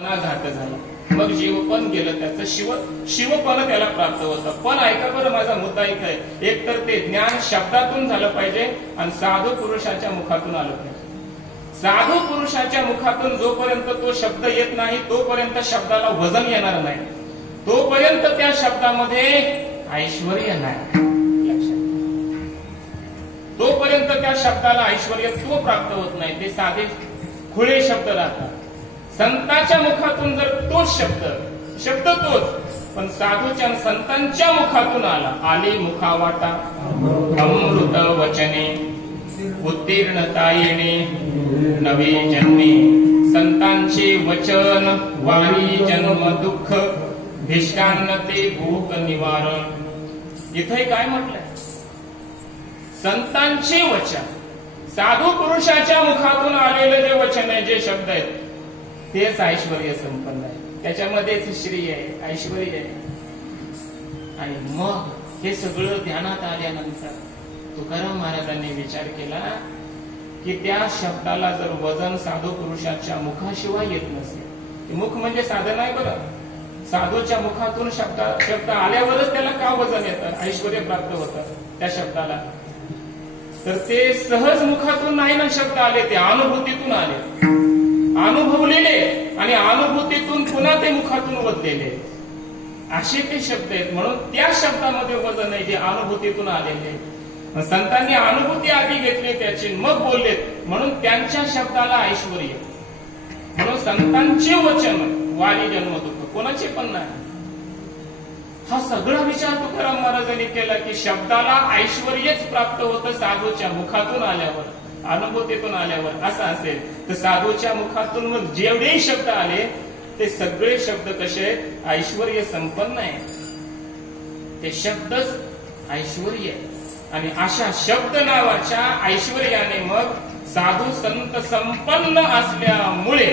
घात झाला, मग जीवपण गेलं त्याचं, शिवपण त्याला प्राप्त होतं. पण ऐका बरं, माझा मुद्दा इथं आहे, एक तर ते ज्ञान शब्दातून झालं पाहिजे आणि साधू पुरुषाच्या मुखातून आलं पाहिजे. साधू पुरुषाच्या मुखातून जोपर्यंत तो शब्द येत नाही तोपर्यंत शब्दाला वजन येणार नाही, तोपर्यंत त्या शब्दामध्ये ऐश्वर्य नाही. तोपर्यंत त्या शब्दाला ऐश्वर्यत्व प्राप्त होत नाही, ते साधे खुळे शब्द राहतात. संतांच्या मुखातून जर तोच शब्द तोच, पण साधूच्या संतांच्या मुखातून आले मुखावाटा अमृत वचने उत्तीर्णता येणे नवे जन्मे. संतांचे वचन वारी जन्म दुःख भिष्टान्न ते भूक निवारण. इथे काय म्हटलंय? संतांचे वचन, साधू पुरुषाच्या मुखातून आलेले जे वचन आहे, जे शब्द आहेत, तेच ऐश्वर्य संपन्न आहे, त्याच्यामध्येच श्री आहे, ऐश्वर्य आहे. आणि मग हे सगळं ध्यानात आल्यानंतर तुकाराम महाराजांनी विचार केला की त्या शब्दाला जर वजन साधू पुरुषाच्या मुखाशिवाय येत नसेल, मुख म्हणजे साधन आहे बरं, साधूच्या मुखातून शब्द आल्यावरच त्याला का वजन येतं, ऐश्वर्य प्राप्त होतं त्या शब्दाला, तर ते सहज मुखातून नाही ना शब्द आले, ते अनुभूतीतून आले, अनुभवलेले आणि अनुभूतीतून पुन्हा ते मुखातून वदलेले, असे ते शब्द आहेत. म्हणून त्या शब्दामध्ये वजन आहे जे अनुभूतीतून आलेले. संतांनी अनुभूती आधी घेतली त्याची, मग बोललेत, म्हणून त्यांच्या शब्दाला ऐश्वर्य. म्हणून संतांचे वचन वारी जन्म दुःख, कोणाचे पण नाही. हा सगळा विचार तुकाराम महाराजांनी केला की शब्दाला ऐश्वर्यच प्राप्त होतं साधूच्या मुखातून आल्यावर, अनुभूतीतून आल्यावर. असं असेल तर साधूच्या मुखातून मग जेवढे शब्द आले ते सगळे शब्द कसे आहेत, ऐश्वर्य संपन्न आहे, ते शब्दच ऐश्वर्य. आणि अशा शब्द नावाच्या ऐश्वर्याने मग साधू संत संपन्न असल्यामुळे